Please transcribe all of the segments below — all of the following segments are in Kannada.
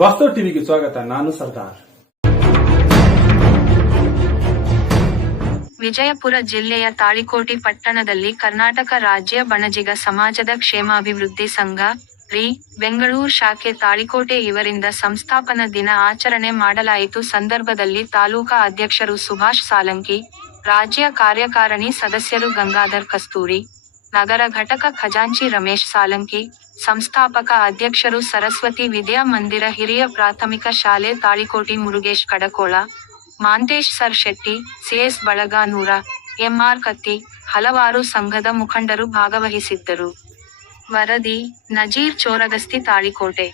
ವಾಸ್ತವ ಟಿವಿಗೆ ಸ್ವಾಗತ. ನಾನು ಸರ್ದಾರ್. ವಿಜಯಪುರ ಜಿಲ್ಲೆಯ ತಾಳಿಕೋಟಿ ಪಟ್ಟಣದಲ್ಲಿ ಕರ್ನಾಟಕ ರಾಜ್ಯ ಬಣಜಿಗ ಸಮಾಜದ ಕ್ಷೇಮಾಭಿವೃದ್ಧಿ ಸಂಘ ರಿ. ಬೆಂಗಳೂರು ಶಾಖೆ ತಾಳಿಕೋಟೆ ಇವರಿಂದ ಸಂಸ್ಥಾಪನಾ ದಿನ ಆಚರಣೆ ಮಾಡಲಾಯಿತು. ಸಂದರ್ಭದಲ್ಲಿ ತಾಲೂಕಾ ಅಧ್ಯಕ್ಷರು ಸುಭಾಷ್ ಸಾಲಂಕಿ, ರಾಜ್ಯ ಕಾರ್ಯಕಾರಿಣಿ ಸದಸ್ಯರು ಗಂಗಾಧರ್ ಕಸ್ತೂರಿ, ನಗರ ಘಟಕ ಖಜಾಂಚಿ ರಮೇಶ್ ಸಾಲಂಕಿ, ಸಂಸ್ಥಾಪಕ ಅಧ್ಯಕ್ಷರು ಸರಸ್ವತಿ ವಿದ್ಯಾ ಮಂದಿರ ಹಿರಿಯ ಪ್ರಾಥಮಿಕ ಶಾಲೆ Talikoti Murugesh Kadakol, Mantesh sir Shetty, CS Balaganur, MR Katti, ಹಲವಾರು ಸಂಘದ ಮುಖಂಡರು ಭಾಗವಹಿಸಿದ್ದರು. ವರದಿ ನಜೀರ್ ಚೋರಗಸ್ತಿ ತಾಳಿಕೋಟೆ.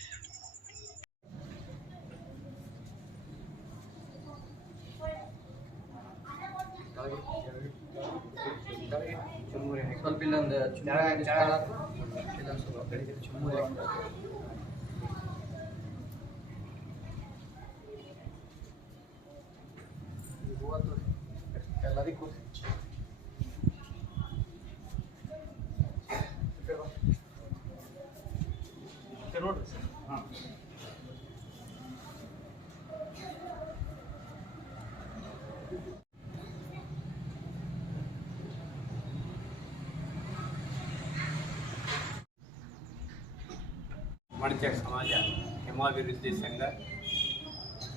ಬಣಜಿಗ ಸಮಾಜ ಕ್ಷೇಮಾಭಿವೃದ್ಧಿ ಸಂಘ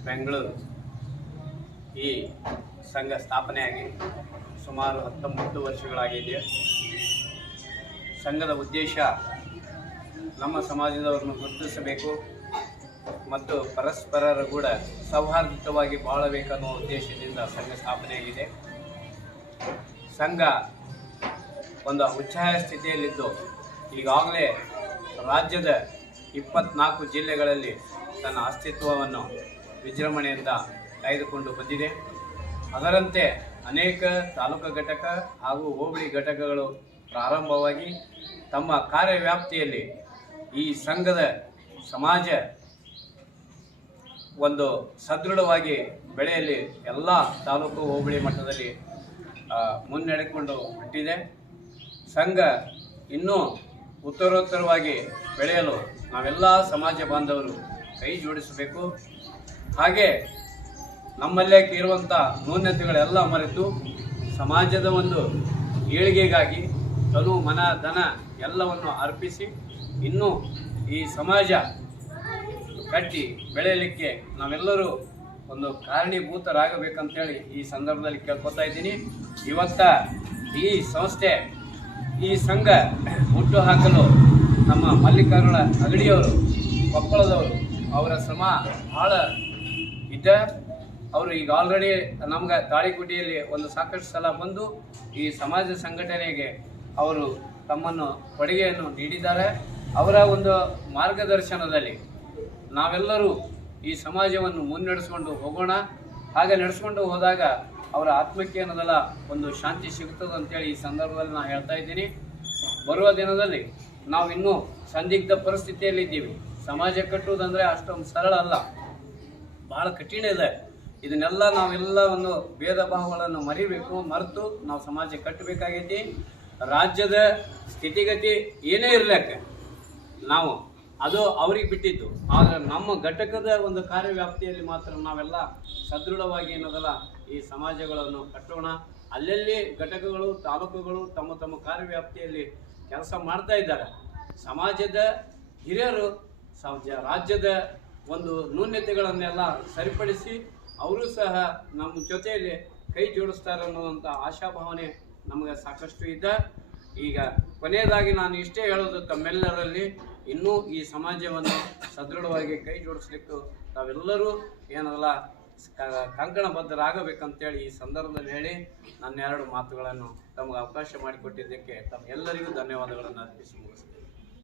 ಬೆಂಗಳೂರು ಈ ಸಂಘ ಸ್ಥಾಪನೆಯಾಗಿ ಸುಮಾರು 19 ವರ್ಷಗಳಾಗಿದೆ. ಸಂಘದ ಉದ್ದೇಶ ನಮ್ಮ ಸಮಾಜದವರನ್ನು ಗುರುತಿಸಬೇಕು ಮತ್ತು ಪರಸ್ಪರರ ಕೂಡ ಸೌಹಾರ್ದಯುತವಾಗಿ ಬಾಳಬೇಕನ್ನೋ ಉದ್ದೇಶದಿಂದ ಸಂಘ ಸ್ಥಾಪನೆಯಾಗಿದೆ. ಸಂಘ ಒಂದು ಉಚ್ಛಾಯ ಸ್ಥಿತಿಯಲ್ಲಿದ್ದು ಈಗಾಗಲೇ ರಾಜ್ಯದ 24 ಜಿಲ್ಲೆಗಳಲ್ಲಿ ತನ್ನ ಅಸ್ತಿತ್ವವನ್ನು ವಿಜೃಂಭಣೆಯಿಂದ ಕಾಯ್ದುಕೊಂಡು ಬಂದಿದೆ. ಅದರಂತೆ ಅನೇಕ ತಾಲೂಕು ಘಟಕ ಹಾಗೂ ಹೋಬಳಿ ಘಟಕಗಳು ಪ್ರಾರಂಭವಾಗಿ ತಮ್ಮ ಕಾರ್ಯವ್ಯಾಪ್ತಿಯಲ್ಲಿ ಈ ಸಂಘದ ಸಮಾಜ ಒಂದು ಸದೃಢವಾಗಿ ಬೆಳೆಯಲಿ ಎಲ್ಲ ತಾಲೂಕು ಹೋಬಳಿ ಮಟ್ಟದಲ್ಲಿ ಮುನ್ನಡೆದುಕೊಂಡು ಬಿಟ್ಟಿದೆ. ಸಂಘ ಇನ್ನೂ ಉತ್ತರೋತ್ತರವಾಗಿ ಬೆಳೆಯಲು ನಾವೆಲ್ಲ ಸಮಾಜ ಬಾಂಧವರು ಕೈ ಜೋಡಿಸಬೇಕು. ಹಾಗೆ ನಮ್ಮಲ್ಲೇ ಇರುವಂಥ ನ್ಯೂನತೆಗಳೆಲ್ಲ ಮರೆತು ಸಮಾಜದ ಒಂದು ಏಳಿಗೆಗಾಗಿ ತನು ಮನ ಧನ ಎಲ್ಲವನ್ನು ಅರ್ಪಿಸಿ ಇನ್ನೂ ಈ ಸಮಾಜ ಕಟ್ಟಿ ಬೆಳೆಯಲಿಕ್ಕೆ ನಾವೆಲ್ಲರೂ ಒಂದು ಕಾರಣೀಭೂತರಾಗಬೇಕಂತೇಳಿ ಈ ಸಂದರ್ಭದಲ್ಲಿ ಕೇಳ್ಕೊತಾ ಇದ್ದೀನಿ. ಇವತ್ತ ಈ ಸಂಸ್ಥೆ ಈ ಸಂಘ ಹುಟ್ಟು ಹಾಕಲು ನಮ್ಮ ಮಲ್ಲಿಕಾರ್ಜುನ ಅಗಡಿಯವರು ಕೊಪ್ಪಳದವರು ಅವರ ಶ್ರಮ ಭಾಳ ಇದೆ. ಅವರು ಈಗ ಆಲ್ರೆಡಿ ನಮ್ಗೆ ತಾಳಿಕೋಟೆಯಲ್ಲಿ ಒಂದು ಸಾಕಷ್ಟು ಸಲ ಬಂದು ಈ ಸಮಾಜ ಸಂಘಟನೆಗೆ ಅವರು ತಮ್ಮನ್ನು ಕೊಡುಗೆಯನ್ನು ನೀಡಿದ್ದಾರೆ. ಅವರ ಒಂದು ಮಾರ್ಗದರ್ಶನದಲ್ಲಿ ನಾವೆಲ್ಲರೂ ಈ ಸಮಾಜವನ್ನು ಮುನ್ನಡೆಸ್ಕೊಂಡು ಹೋಗೋಣ. ಹಾಗೆ ನಡೆಸ್ಕೊಂಡು ಹೋದಾಗ ಅವರ ಆತ್ಮಕ್ಕೆ ಅನ್ನೋದಲ್ಲ ಒಂದು ಶಾಂತಿ ಸಿಗುತ್ತದೆ ಅಂತೇಳಿ ಈ ಸಂದರ್ಭದಲ್ಲಿ ನಾನು ಹೇಳ್ತಾ ಇದ್ದೀನಿ. ಬರುವ ದಿನದಲ್ಲಿ ನಾವು ಇನ್ನೂ ಸಂದಿಗ್ಧ ಪರಿಸ್ಥಿತಿಯಲ್ಲಿದ್ದೀವಿ. ಸಮಾಜ ಕಟ್ಟುವುದಂದರೆ ಅಷ್ಟೊಂದು ಸರಳ ಅಲ್ಲ, ಭಾಳ ಕಠಿಣ ಇದೆ. ಇದನ್ನೆಲ್ಲ ನಾವೆಲ್ಲ ಒಂದು ಭೇದ ಭಾವಗಳನ್ನು ಮರೆತು ನಾವು ಸಮಾಜ ಕಟ್ಟಬೇಕಾಗೈತಿ. ರಾಜ್ಯದ ಸ್ಥಿತಿಗತಿ ಏನೇ ಇರಲಿಕ್ಕೆ ನಾವು ಅದು ಅವ್ರಿಗೆ ಬಿಟ್ಟಿದ್ದು. ಆದರೆ ನಮ್ಮ ಘಟಕದ ಒಂದು ಕಾರ್ಯವ್ಯಾಪ್ತಿಯಲ್ಲಿ ಮಾತ್ರ ನಾವೆಲ್ಲ ಸದೃಢವಾಗಿ ಅನ್ನೋದಲ್ಲ ಈ ಸಮಾಜಗಳನ್ನು ಕಟ್ಟೋಣ. ಅಲ್ಲಲ್ಲಿ ಘಟಕಗಳು ತಾಲೂಕುಗಳು ತಮ್ಮ ತಮ್ಮ ಕಾರ್ಯವ್ಯಾಪ್ತಿಯಲ್ಲಿ ಕೆಲಸ ಮಾಡ್ತಾ ಇದ್ದಾರೆ. ಸಮಾಜದ ಹಿರಿಯರು ರಾಜ್ಯದ ಒಂದು ನ್ಯೂನತೆಗಳನ್ನೆಲ್ಲ ಸರಿಪಡಿಸಿ ಅವರು ಸಹ ನಮ್ಮ ಜೊತೆಯಲ್ಲಿ ಕೈ ಜೋಡಿಸ್ತಾರೆ ಅನ್ನೋವಂಥ ಆಶಾಭಾವನೆ ನಮಗೆ ಸಾಕಷ್ಟು ಇದೆ. ಈಗ ಕೊನೆಯದಾಗಿ ನಾನು ಇಷ್ಟೇ ಹೇಳೋದು, ತಮ್ಮೆಲ್ಲರಲ್ಲಿ ಇನ್ನೂ ಈ ಸಮಾಜವನ್ನು ಸದೃಢವಾಗಿ ಕೈ ಜೋಡಿಸ್ಲಿಕ್ಕೆ ತಾವೆಲ್ಲರೂ ಏನಲ್ಲ ಕಂಕಣಬದ್ಧರಾಗಬೇಕಂತೇಳಿ ಈ ಸಂದರ್ಭದಲ್ಲಿ ಹೇಳಿ ನನ್ನ 2 ಮಾತುಗಳನ್ನು ತಮಗೆ ಅವಕಾಶ ಮಾಡಿಕೊಟ್ಟಿದ್ದಕ್ಕೆ ತಮ್ಮೆಲ್ಲರಿಗೂ ಧನ್ಯವಾದಗಳನ್ನು ಅರ್ಪಿಸಿ ಮುಗಿಸ್ತೇನೆ.